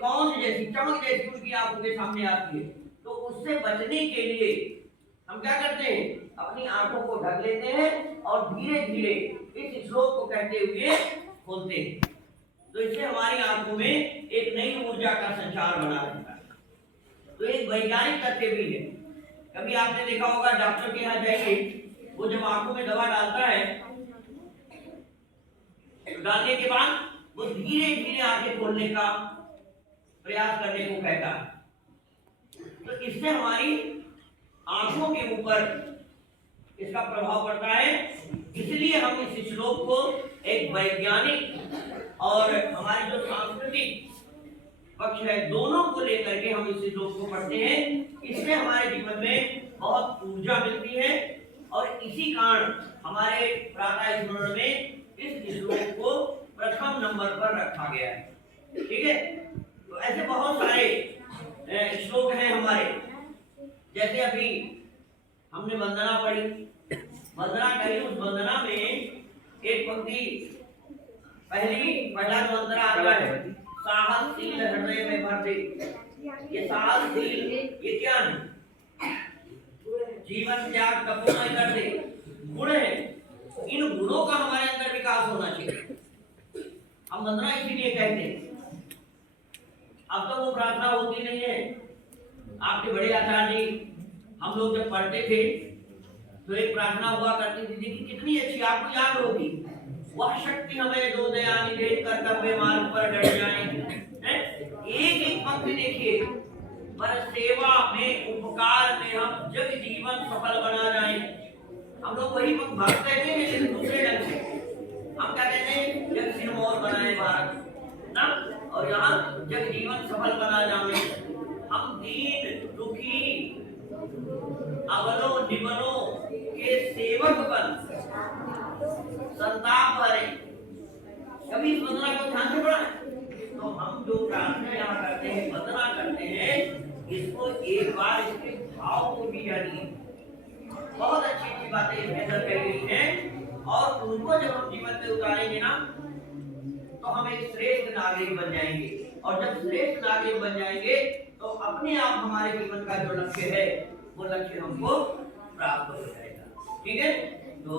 कौन जैसी चमक जैसी उनकी आंखों के सामने आती है, तो उससे बचने के लिए हम क्या करते हैं, अपनी आंखों को ढक लेते हैं और धीरे धीरे इस श्लोक को कहते हुए खोलते हैं। तो इससे हमारी आंखों में एक नई ऊर्जा का संचार बना रहता है। तो एक वैज्ञानिक तथ्य भी है। कभी आपने देखा होगा डॉक्टर के यहाँ जाइए, वो जब आंखों में दवा डालता है तो डालने के बाद वो धीरे धीरे आंखें खोलने का प्रयास करने को कहता है। तो इससे हमारी आंखों के ऊपर इसका प्रभाव पड़ता है। इसलिए हम इस श्लोक को एक वैज्ञानिक और हमारे जो सांस्कृतिक पक्ष है दोनों को लेकर के हम इस श्लोक को पढ़ते हैं। इससे हमारे जीवन में बहुत ऊर्जा मिलती है और इसी कारण हमारे प्रातः स्मरण में इस श्लोक को प्रथम नंबर पर रखा गया है। ठीक है, तो ऐसे बहुत सारे श्लोक हैं हमारे। जैसे अभी हमने वंदना पढ़ी, वंदना कही, उस वंदना में एक पंक्ति पहला जो वंदना आता है, साहसशील हृदय में भर दे। ये साहसशील ये क्या है, जीवन त्याग तपोमय कर दे गुण है। इन गुणों का हमारे अंदर विकास होना चाहिए। हम वंदना इसीलिए कहते हैं। अब तो वो प्रार्थना होती नहीं है। आपके बड़े आचार्य जी, हम लोग जब पढ़ते थे तो एक प्रार्थना हुआ करती थी, देखिए कितनी अच्छी, आपको याद होगी, वह शक्ति हमें दो दया निधे कर्तव्य मार्ग पर डट जाए। एक एक पंक्ति देखिए, पर सेवा में उपकार में हम जग जीवन सफल बना जाए। हम लोग वही भक्त कहते हैं लेकिन दूसरे ढंग से। हम क्या कहते हैं, जग सिरमौर बनाए भारत ना, और यहाँ जग जीवन सफल बना जाए। हम दीन दुखी अबलो निबलो के सेवक बन संताप हरे। कभी इस वंदना को ध्यान से पढ़ा। तो हम जो प्रार्थना यहाँ करते हैं, वंदना करते हैं, इसको एक बार इसके भाव को भी जानिए। बहुत अच्छी अच्छी बातें इसके अंदर कही गई हैं और उनको जब हम जीवन में उतारेंगे ना तो हम एक श्रेष्ठ नागरिक बन जाएंगे। और जब श्रेष्ठ नागरिक बन जाएंगे तो अपने आप हमारे जीवन का जो लक्ष्य है वो लक्ष्य हमको प्राप्त हो जाएगा। ठीक है, तो